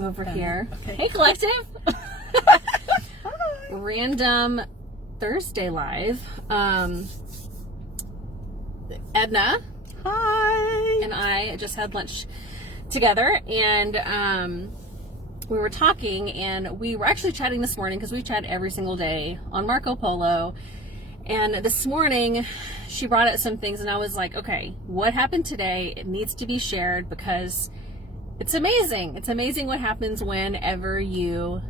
over here. Okay. Hey, collective. Random Thursday live. Edna. Hi. And I just had lunch together, and we were talking, and we were actually chatting this morning because we chat every single day on Marco Polo. And this morning she brought up some things, and I was like, okay, what happened today? It needs to be shared because it's amazing. It's amazing what happens whenever you,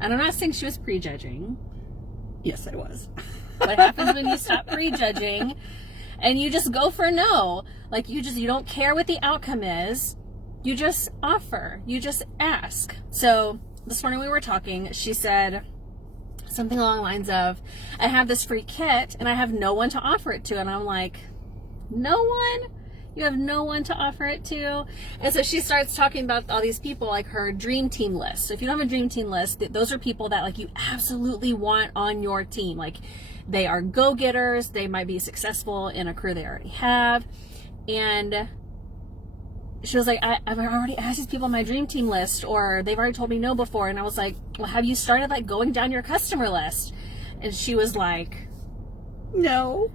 and I'm not saying she was prejudging. Yes, I was. What happens when you stop prejudging and you just go for no? Like you don't care what the outcome is. You just offer. You just ask. So this morning we were talking. She said something along the lines of, I have this free kit and I have no one to offer it to. And I'm like, no one? You have no one to offer it to? And so she starts talking about all these people, like her dream team list. So if you don't have a dream team list, those are people that like you absolutely want on your team. Like they are go-getters. They might be successful in a career they already have. And she was like, I've already asked these people on my dream team list, or they've already told me no before. And I was like, well, have you started like going down your customer list? And she was like, No.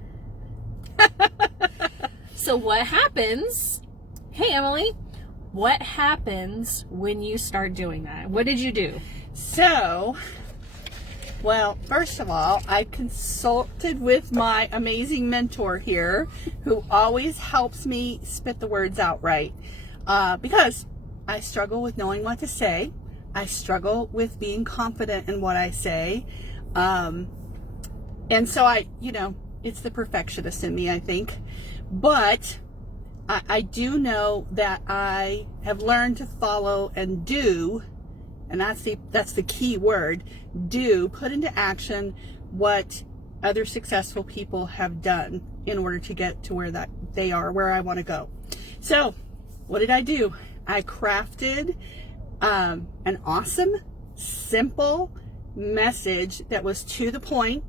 So what happens? Hey, Emily, what happens when you start doing that? What did you do? So, well, first of all, I consulted with my amazing mentor here, who always helps me spit the words out right. Because I struggle with knowing what to say. I struggle with being confident in what I say. And so it's the perfectionist in me, I think. But I do know that I have learned to follow and do, and that's the key word, do, put into action what other successful people have done in order to get to where that they are, where I want to go. So what did I do? I crafted an awesome, simple message that was to the point.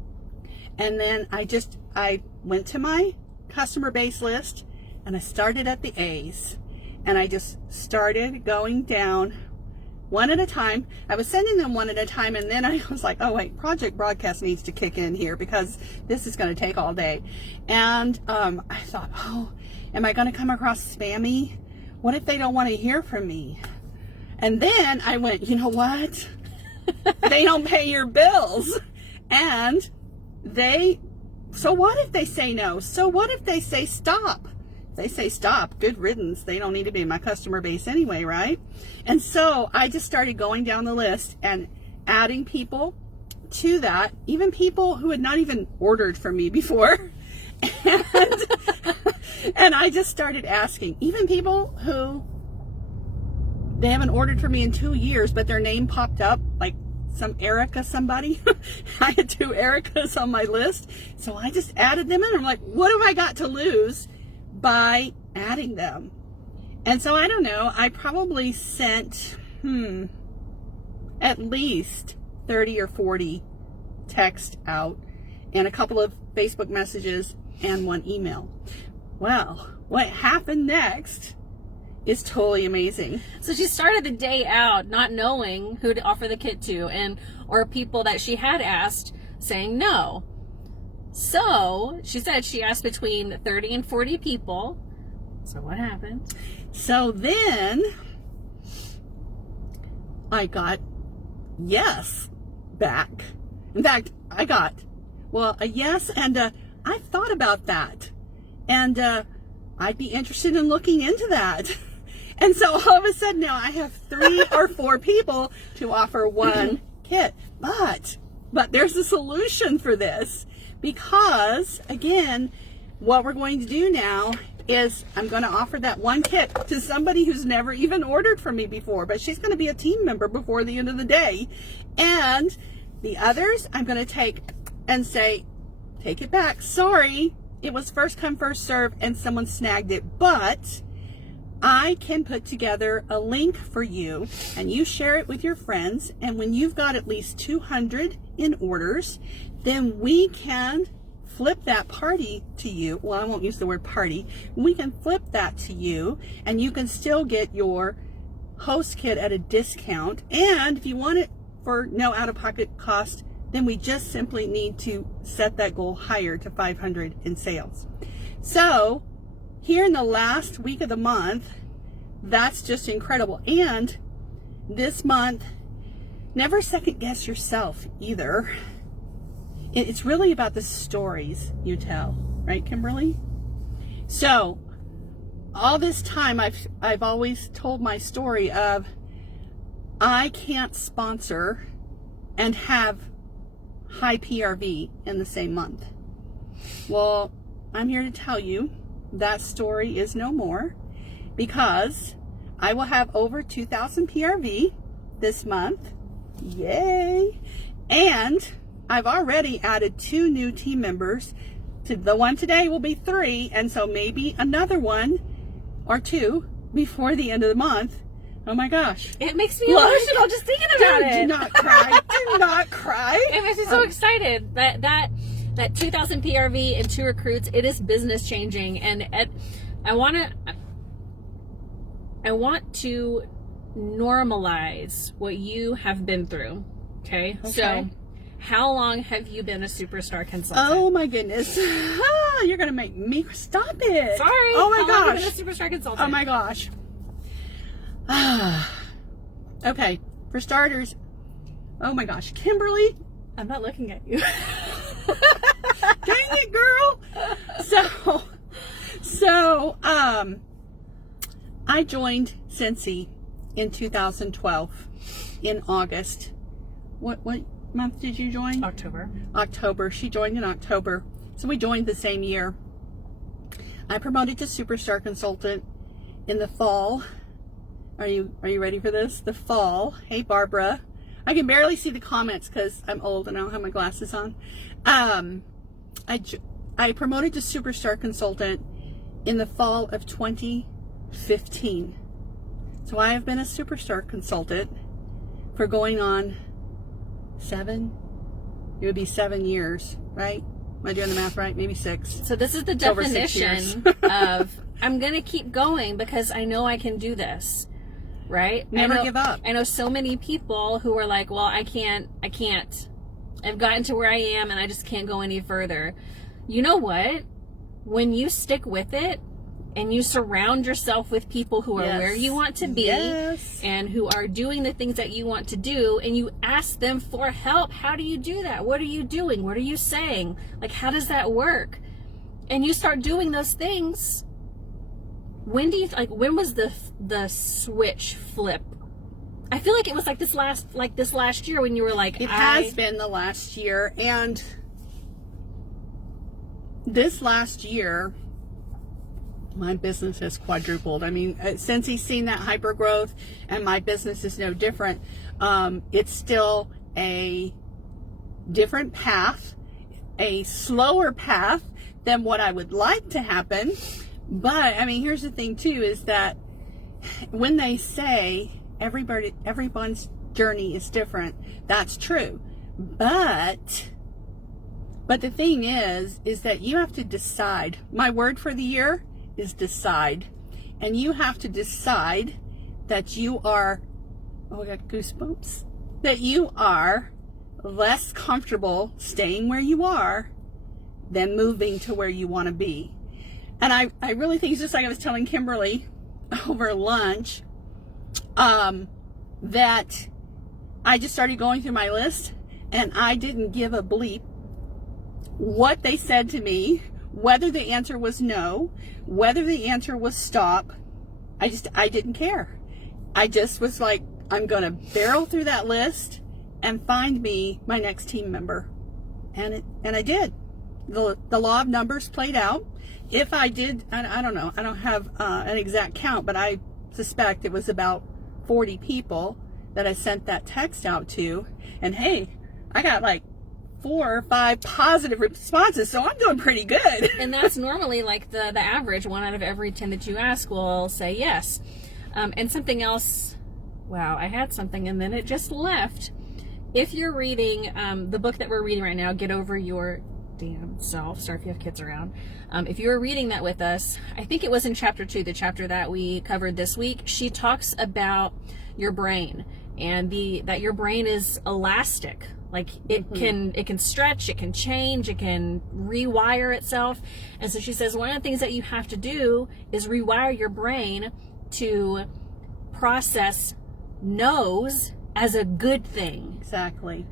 And then I went to my customer base list and I started at the A's, and I just started going down one at a time. I was sending them one at a time, and then I was like, oh wait, Project Broadcast needs to kick in here because this is going to take all day. And I thought, oh, am I going to come across spammy? What if they don't want to hear from me? And then I went, you know what? They don't pay your bills. And so what if they say no? So what if they say stop? If they say stop, good riddance. They don't need to be in my customer base anyway, right? And so I just started going down the list and adding people to that, even people who had not even ordered from me before. And I just started asking, even people who they haven't ordered from me in 2 years, but their name popped up, like some Erica somebody. I had 2 Ericas on my list. So I just added them in. I'm like, what have I got to lose by adding them? And so I don't know, I probably sent at least 30 or 40 texts out, and a couple of Facebook messages and 1 email. Well, what happened next is totally amazing. So she started the day out not knowing who to offer the kit to, or people that she had asked saying no. So she said she asked between 30 and 40 people. So what happened? So then I got yes back. In fact, I got, a yes and I thought about that. And I'd be interested in looking into that. And so all of a sudden now I have 3 or 4 people to offer 1 kit. But there's a solution for this, because again, what we're going to do now is I'm going to offer that 1 kit to somebody who's never even ordered from me before, but she's going to be a team member before the end of the day. And the others I'm going to take and say, take it back. Sorry, it was first come, first serve, and someone snagged it. But I can put together a link for you, and you share it with your friends. And when you've got at least 200 in orders, then we can flip that party to you. Well, I won't use the word party. We can flip that to you, and you can still get your host kit at a discount. And if you want it for no out-of-pocket cost, then we just simply need to set that goal higher to 500 in sales. So here in the last week of the month, that's just incredible. And this month, never second guess yourself either. It's really about the stories you tell, right, Kimberly? So all this time, I've always told my story of I can't sponsor and have high PRV in the same month. Well, I'm here to tell you that story is no more, because I will have over 2,000 PRV this month. Yay! And I've already added 2 new team members. To the one today will be 3, and so maybe another 1 or 2 before the end of the month. Oh my gosh. It makes me emotional just thinking about it. Do not cry. Do not cry. It makes me so excited. That 2,000 PRV and 2 recruits, it is business changing. And I want to normalize what you have been through. Okay? So how long have you been a superstar consultant? Oh my goodness. You're going to make me stop it. Sorry. Oh my How gosh. long have you been a superstar consultant? Oh my gosh. Okay, for starters, oh my gosh, Kimberly. I'm not looking at you. Dang it, girl. So, I joined Scentsy in 2012 in August. What month did you join? October. She joined in October. So we joined the same year. I promoted to superstar consultant in the fall. Are you ready for this? The fall. Hey, Barbara. I can barely see the comments because I'm old and I don't have my glasses on. I promoted to superstar consultant in the fall of 2015. So I have been a superstar consultant for going on 7. It would be 7 years, right? Am I doing the math right? Maybe 6. So this is the definition of I'm going to keep going because I know I can do this. Right? Never give up. I know so many people who are like, well, I can't. I've gotten to where I am and I just can't go any further. You know what? When you stick with it and you surround yourself with people who are where you want to be and who are doing the things that you want to do, and you ask them for help, how do you do that? What are you doing? What are you saying? Like, how does that work? And you start doing those things. When was the switch flip? I feel like it was like this last year when you were like, it has been the last year, and this last year my business has quadrupled. I mean, since he's seen that hyper growth, and my business is no different. It's still a different path, a slower path than what I would like to happen. But, I mean, here's the thing, too, is that when they say everyone's journey is different, that's true. But the thing is that you have to decide. My word for the year is decide. And you have to decide that you are, oh, I got goosebumps, that you are less comfortable staying where you are than moving to where you want to be. And I really think it's just like I was telling Kimberly over lunch, that I just started going through my list and I didn't give a bleep what they said to me, whether the answer was no, whether the answer was stop. I didn't care. I just was like, I'm going to barrel through that list and find me my next team member. And I did. The law of numbers played out. If I did, I don't know, I don't have an exact count, but I suspect it was about 40 people that I sent that text out to. And hey, I got like 4 or 5 positive responses, so I'm doing pretty good. And that's normally like the average. 1 out of every 10 that you ask will say yes. And something else, wow, I had something and then it just left. If you're reading the book that we're reading right now, Get Over Your damn self. Sorry if you have kids around. If you were reading that with us, I think it was in chapter 2, the chapter that we covered this week. She talks about your brain and that your brain is elastic. Like it can stretch, it can change, it can rewire itself. And so she says one of the things that you have to do is rewire your brain to process no's as a good thing. Exactly.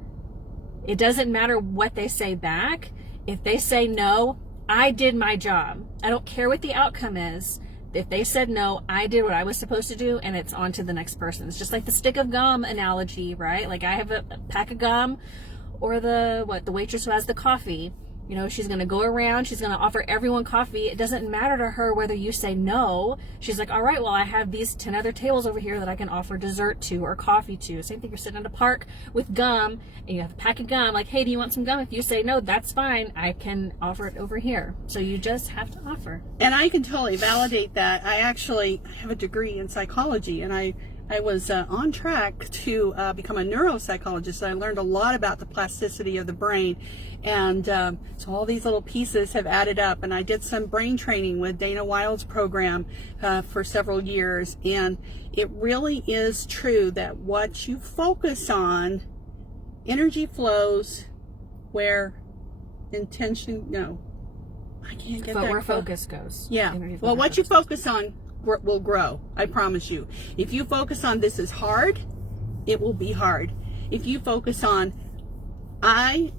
It doesn't matter what they say back. If they say no, I did my job. I don't care what the outcome is. If they said no, I did what I was supposed to do, and it's on to the next person. It's just like the stick of gum analogy, right? Like I have a pack of gum, or the waitress who has the coffee. You know, she's going to go around, she's going to offer everyone coffee. It doesn't matter to her whether you say no. She's like, all right, well, I have these 10 other tables over here that I can offer dessert to or coffee to. Same thing, you're sitting in a park with gum, and you have a pack of gum. Like, hey, do you want some gum? If you say no, that's fine. I can offer it over here. So you just have to offer. And I can totally validate that. I actually have a degree in psychology, and I was on track to become a neuropsychologist. I learned a lot about the plasticity of the brain. And so all these little pieces have added up. And I did some brain training with Dana Wild's program for several years. And it really is true that what you focus on, energy flows where intention, no, I can't get but that. where focus goes. Yeah. Well, what you focus on will grow. I promise you. If you focus on this is hard, it will be hard. If you focus on I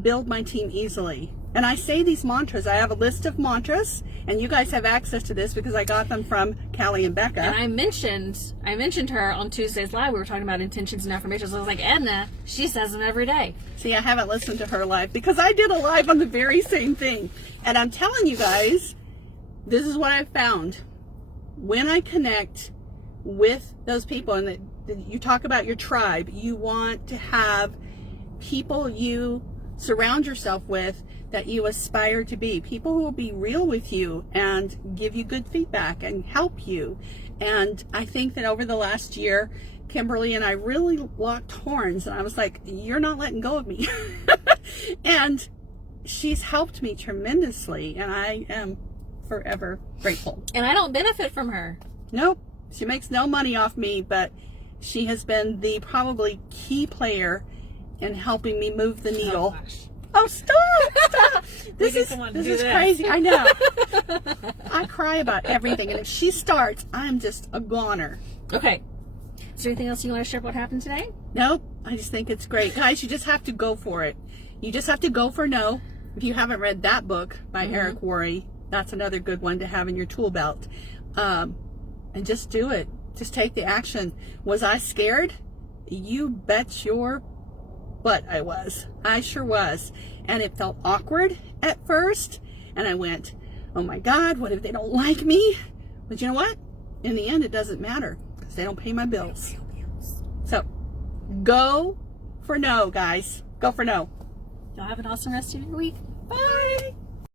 build my team easily, and I say these mantras. I have a list of mantras, and you guys have access to this because I got them from Callie and Becca. And I mentioned her on Tuesday's live. We were talking about intentions and affirmations. I was like, Edna, she says them every day. See, I haven't listened to her live because I did a live on the very same thing. And I'm telling you guys, this is what I've found. When I connect with those people, and you talk about your tribe, you want to have people you surround yourself with that you aspire to be, people who will be real with you and give you good feedback and help you. And I think that over the last year, Kimberly and I really locked horns, and I was like, you're not letting go of me. And she's helped me tremendously, and I am forever grateful. And I don't benefit from her. Nope. She makes no money off me, but she has been the probably key player in helping me move the needle. Oh, stop! This is crazy. I know. I cry about everything, and if she starts, I'm just a goner. Okay. Is there anything else you want to share what happened today? Nope. I just think it's great. Guys, you just have to go for it. You just have to go for no. If you haven't read that book by Eric Worre, that's another good one to have in your tool belt. And just do it. Just take the action. Was I scared? You bet your butt I was. I sure was. And it felt awkward at first. And I went, oh my God, what if they don't like me? But you know what? In the end, it doesn't matter because they don't pay my bills. So go for no, guys. Go for no. Y'all have an awesome rest of your week. Bye.